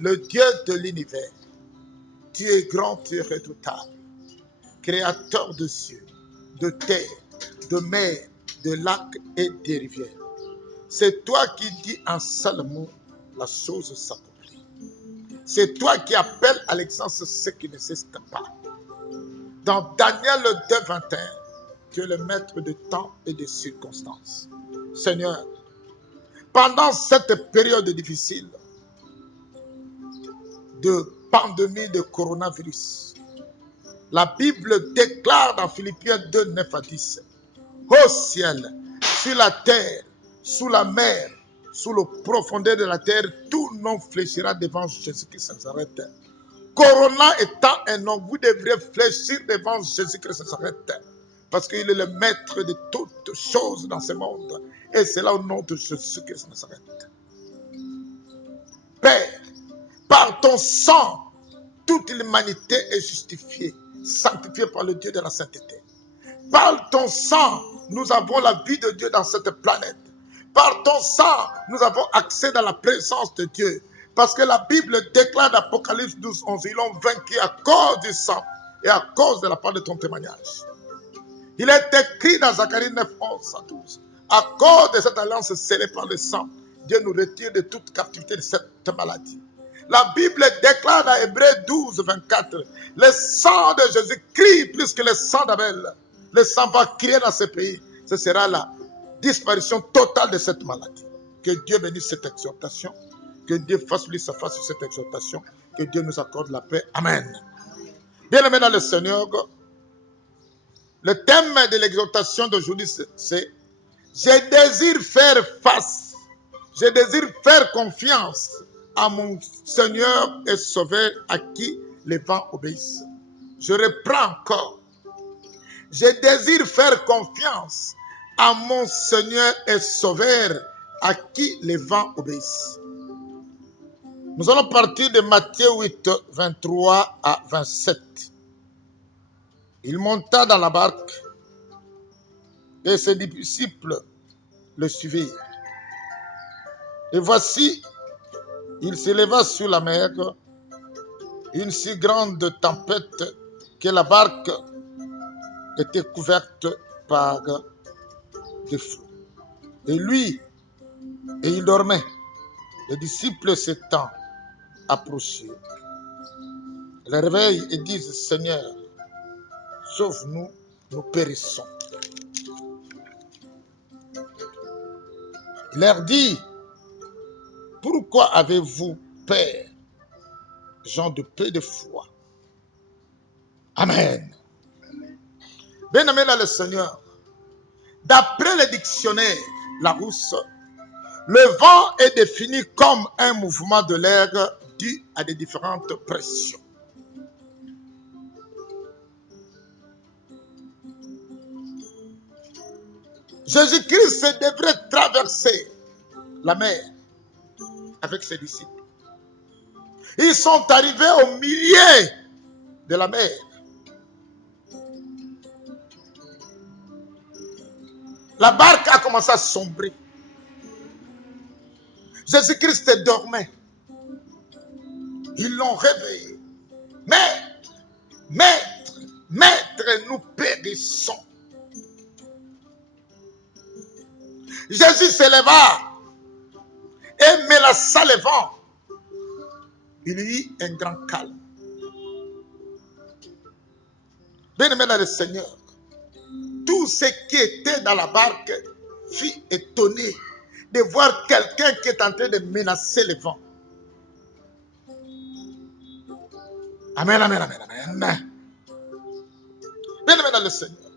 le Dieu de l'univers. Tu es grand, tu es redoutable, créateur de cieux, de terre, de mer, de lacs et de rivières. C'est toi qui dis en seul mot, la chose s'accomplit. C'est toi qui appelles à l'existence ce qui n'existe pas. Dans Daniel 2, 21, tu es le maître de temps et de circonstances. Seigneur, pendant cette période difficile de pandémie de coronavirus, la Bible déclare dans Philippiens 2, 9 à 10, au ciel, sur la terre, sous la mer, sous le profondeur de la terre, tout nom fléchira devant Jésus-Christ sans arrêt. Corona étant un nom, vous devriez fléchir devant Jésus-Christ sans arrêt. Parce qu'il est le maître de toutes choses dans ce monde. Et c'est là au nom de Jésus-Christ sans arrêt. Père, par ton sang, toute l'humanité est justifiée, sanctifiée par le Dieu de la sainteté. Par ton sang, nous avons la vie de Dieu dans cette planète. Par ton sang, nous avons accès dans la présence de Dieu. Parce que la Bible déclare dans Apocalypse 12, 11, ils l'ont vaincu à cause du sang et à cause de la part de ton témoignage. Il est écrit dans Zacharie 9, 11 à 12. À cause de cette alliance scellée par le sang, Dieu nous retire de toute captivité de cette maladie. La Bible déclare dans Hébreux 12, 24, le sang de Jésus crie plus que le sang d'Abel. Le sang va crier dans ce pays. Ce sera la disparition totale de cette maladie. Que Dieu bénisse cette exhortation. Que Dieu fasse lui sa face sur cette exhortation. Que Dieu nous accorde la paix. Amen. Bien-aimés dans le Seigneur, le thème de l'exhortation d'aujourd'hui, c'est « Je désire faire face, je désire faire confiance à mon Seigneur et Sauveur à qui les vents obéissent. » Je reprends encore. « Je désire faire confiance à mon Seigneur et Sauveur à qui les vents obéissent. » Nous allons partir de Matthieu 8, 23 à 27. Il monta dans la barque et ses disciples le suivirent. Et voici, il s'éleva sur la mer une si grande tempête que la barque était couverte par des flots. Et lui, il dormait. Les disciples s'étant approchés, le réveillent et disent, « Seigneur, sauve-nous, nous périssons. » Il leur dit, « Pourquoi avez-vous peur, gens de peu de foi? » Amen. Bien-aimé dans le Seigneur, d'après le dictionnaire Larousse, le vent est défini comme un mouvement de l'air dû à des différentes pressions. Jésus-Christ devrait traverser la mer avec ses disciples. Ils sont arrivés au milieu de la mer. La barque a commencé à sombrer. Jésus-Christ dormait. Ils l'ont réveillé. Maître, maître, maître, nous périssons. Jésus s'éleva et menaça le vent. Il y eut un grand calme. Bien-aimé dans le Seigneur, tout ce qui était dans la barque fut étonné de voir quelqu'un qui est en train de menacer le vent. Amen, amen, amen, amen. Bien-aimé dans le Seigneur,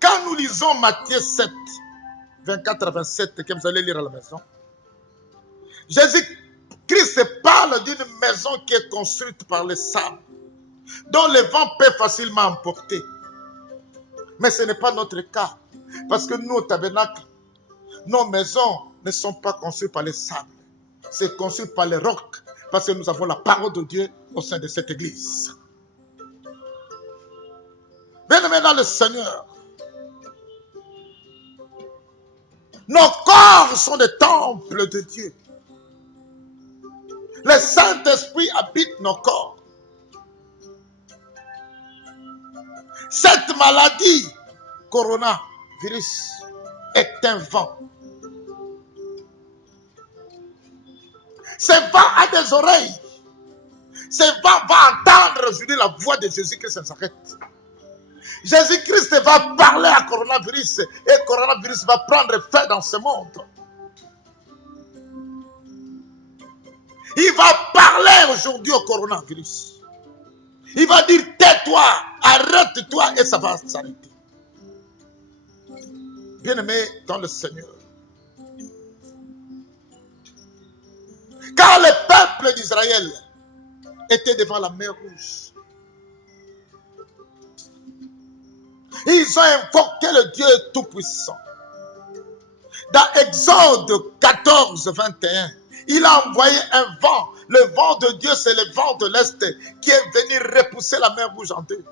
quand nous lisons Matthieu 7, 24 à 27, que vous allez lire à la maison, Jésus-Christ parle d'une maison qui est construite par le sable, dont le vent peut facilement emporter. Mais ce n'est pas notre cas. Parce que nous, au tabernacle, nos maisons ne sont pas construites par le sable. C'est construit par les rocs. Parce que nous avons la parole de Dieu au sein de cette église. Bien-aimés dans le Seigneur, nos corps sont des temples de Dieu. Le Saint-Esprit habite nos corps. Cette maladie, coronavirus, est un vent. Ce vent a des oreilles. Ce vent va entendre aujourd'hui la voix de Jésus-Christ sans arrêt. Jésus-Christ va parler à coronavirus et coronavirus va prendre fin dans ce monde. Il va parler aujourd'hui au coronavirus. Il va dire tais-toi, arrête-toi et ça va s'arrêter. Bien-aimé dans le Seigneur. Quand le peuple d'Israël était devant la mer Rouge, ils ont invoqué le Dieu Tout-Puissant. Dans Exode 14, 21, il a envoyé un vent. Le vent de Dieu, c'est le vent de l'Est qui est venu repousser la mer Rouge en deux.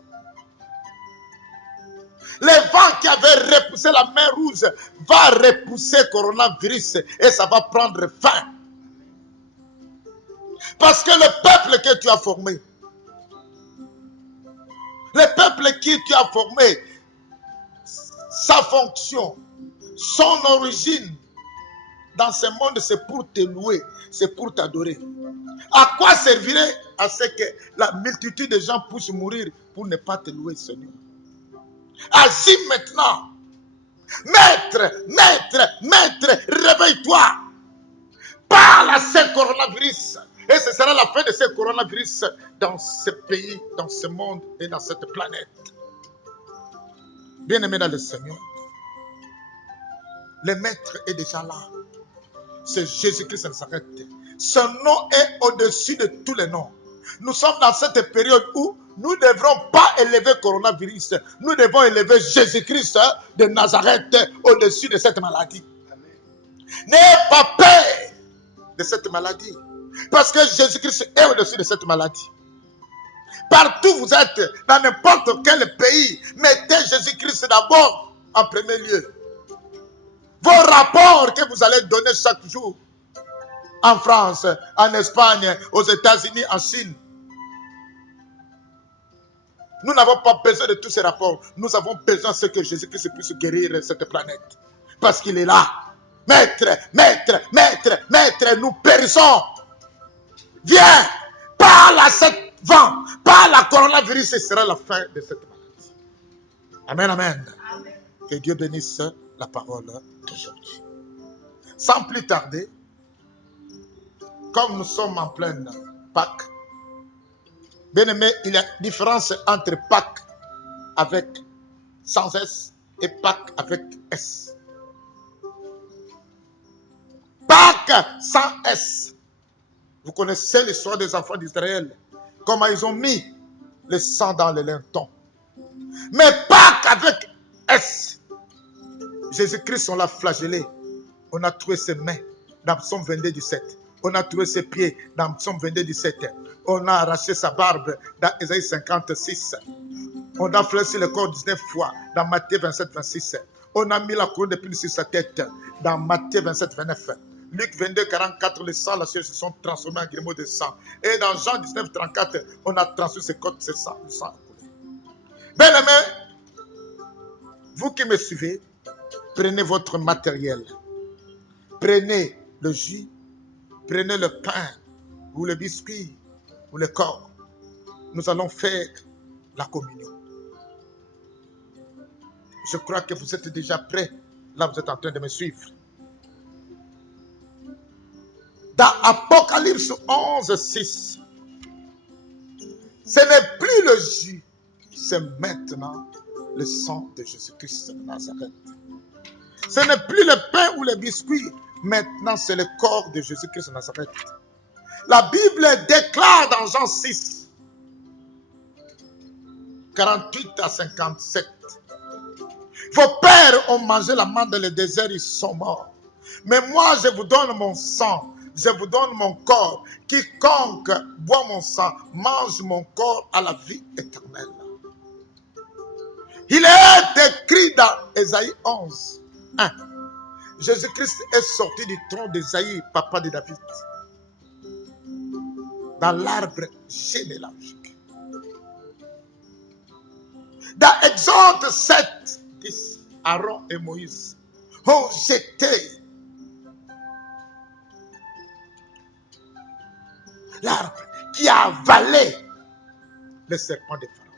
Le vent qui avait repoussé la mer Rouge va repousser le coronavirus et ça va prendre fin. Parce que le peuple que tu as formé, le peuple qui tu as formé, sa fonction, son origine dans ce monde, c'est pour te louer, c'est pour t'adorer. À quoi servirait à ce que la multitude de gens puissent mourir pour ne pas te louer, Seigneur? Agis maintenant. Maître, réveille-toi. Parle à ce coronavirus. Et ce sera la fin de ce coronavirus dans ce pays, dans ce monde et dans cette planète. Bien-aimé dans le Seigneur, le maître est déjà là. C'est Jésus-Christ de Nazareth. Son nom est au-dessus de tous les noms. Nous sommes dans cette période où nous ne devrons pas élever le coronavirus. Nous devons élever Jésus-Christ de Nazareth au-dessus de cette maladie. N'ayez pas peur de cette maladie. Parce que Jésus-Christ est au-dessus de cette maladie. Partout où vous êtes, dans n'importe quel pays, mettez Jésus-Christ d'abord en premier lieu. Vos rapports que vous allez donner chaque jour, en France, en Espagne, aux États-Unis, en Chine. Nous n'avons pas besoin de tous ces rapports. Nous avons besoin de que Jésus-Christ puisse guérir cette planète. Parce qu'il est là. Maître, nous périssons. Viens, parle à ce vent, parle à coronavirus, ce sera la fin de cette maladie. Amen, amen. Que Dieu bénisse la parole d'aujourd'hui. Sans plus tarder, comme nous sommes en pleine Pâques, bien aimé, il y a une différence entre Pâques avec sans S et Pâques avec S. Pâques sans S. Vous connaissez l'histoire des enfants d'Israël, comment ils ont mis le sang dans le linton. Mais Pâques avec S. Jésus-Christ, on l'a flagellé. On a trouvé ses mains dans Psaume 22, 17. On a trouvé ses pieds dans Psaume 22, 17. On a arraché sa barbe dans Ésaïe 56. On a fléchi le corps 19 fois dans Matthieu 27, 26. On a mis la couronne d'épines sur sa tête dans Matthieu 27, 29. Luc 22, 44, le sang, la chair se sont transformés en grumeaux de sang. Et dans Jean 19, 34, on a transformé ce corps, ce sang, le sang a coulé. Bien aimé, vous qui me suivez, prenez votre matériel. Prenez le jus, prenez le pain, ou le biscuit, ou le corps. Nous allons faire la communion. Je crois que vous êtes déjà prêts. Là, vous êtes en train de me suivre. Dans Apocalypse 11, 6, ce n'est plus le jus, c'est maintenant le sang de Jésus-Christ de Nazareth. Ce n'est plus le pain ou le biscuit, maintenant c'est le corps de Jésus-Christ de Nazareth. La Bible déclare dans Jean 6, 48 à 57. Vos pères ont mangé la manne dans le désert, ils sont morts. Mais moi, je vous donne mon sang, je vous donne mon corps. Quiconque boit mon sang, mange mon corps à la vie éternelle. Il est écrit dans Ésaïe 11, 1. Jésus-Christ est sorti du trône d'Ésaïe, papa de David. dans l'arbre généalogique. Dans Exode 7, 10, Aaron et Moïse ont jeté l'arbre qui a avalé le serpent de Pharaon.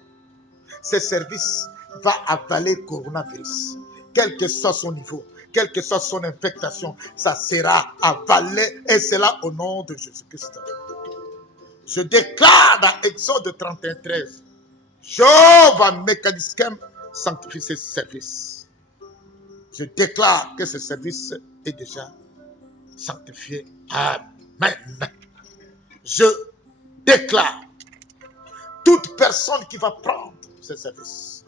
Ce service va avaler le coronavirus. Quel que soit son niveau, quelle que soit son infectation, ça sera avalé et cela au nom de Jésus-Christ. Je déclare dans Exode 31, 13, Jehovah mécanisquem sanctifie ce service. Je déclare que ce service est déjà sanctifié. Amen. Je déclare toute personne qui va prendre ce service,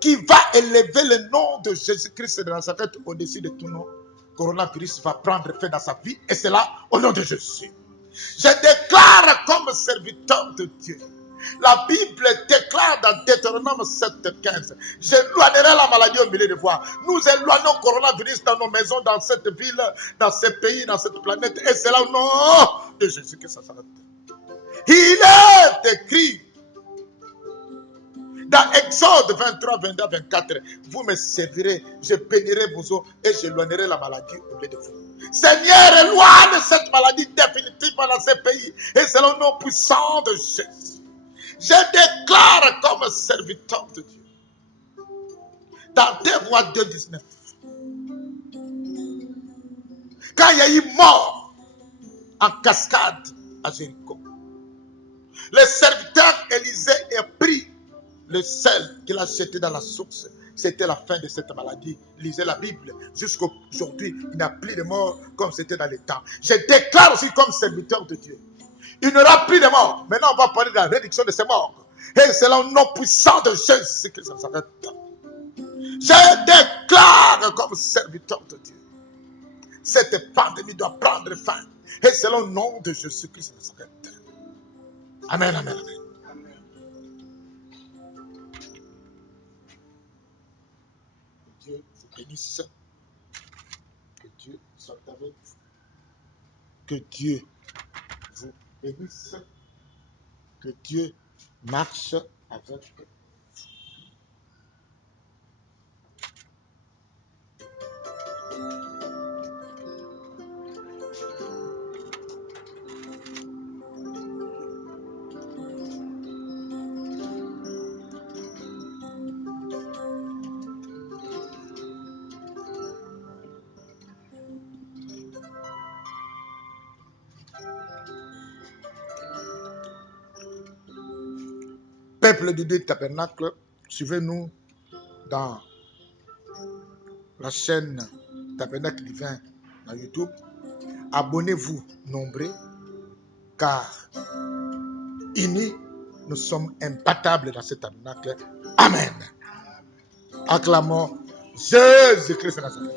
qui va élever le nom de Jésus-Christ de Nazareth au-dessus de tout nom, coronavirus va prendre fin dans sa vie et c'est là au nom de Jésus. Je déclare comme serviteur de Dieu. La Bible déclare dans Deutéronome 7,15, j'éloignerai la maladie au milieu de voix. Nous éloignons le coronavirus dans nos maisons, dans cette ville, dans ce pays, dans cette planète. Et c'est là au nom de Jésus que ça s'arrête. Il est écrit dans Exode 23, 22, 24, vous me servirez, je bénirai vos os et j'éloignerai la maladie au milieu de vous. Seigneur, éloigne cette maladie définitivement dans ce pays. Et c'est le nom puissant de Jésus. Je déclare comme serviteur de Dieu. Dans 2 Rois 2, 19. Quand il y a eu mort en cascade à Jéricho, le serviteur Élisée a pris le sel qu'il a jeté dans la source. C'était la fin de cette maladie. Lisez la Bible. Jusqu'aujourd'hui, il n'y a plus de morts comme c'était dans les temps. Je déclare aussi comme serviteur de Dieu. Il n'y aura plus de morts. Maintenant, on va parler de la réduction de ces morts. Et c'est le nom puissant de Jésus que ça s'arrête. Je déclare comme serviteur de Dieu. Cette pandémie doit prendre fin. Et c'est le nom de Jésus-Christ de Nazareth. Amen, amen, amen. Que Dieu vous bénisse. Que Dieu soit avec vous. Que Dieu vous bénisse. Que Dieu marche avec vous. Peuple de Dieu Tabernacle, suivez-nous dans la chaîne Tabernacle Divin dans YouTube. Abonnez-vous nombreux, car unis, nous sommes imbattables dans ce tabernacle. Amen. Acclamons Jésus-Christ de Nazareth.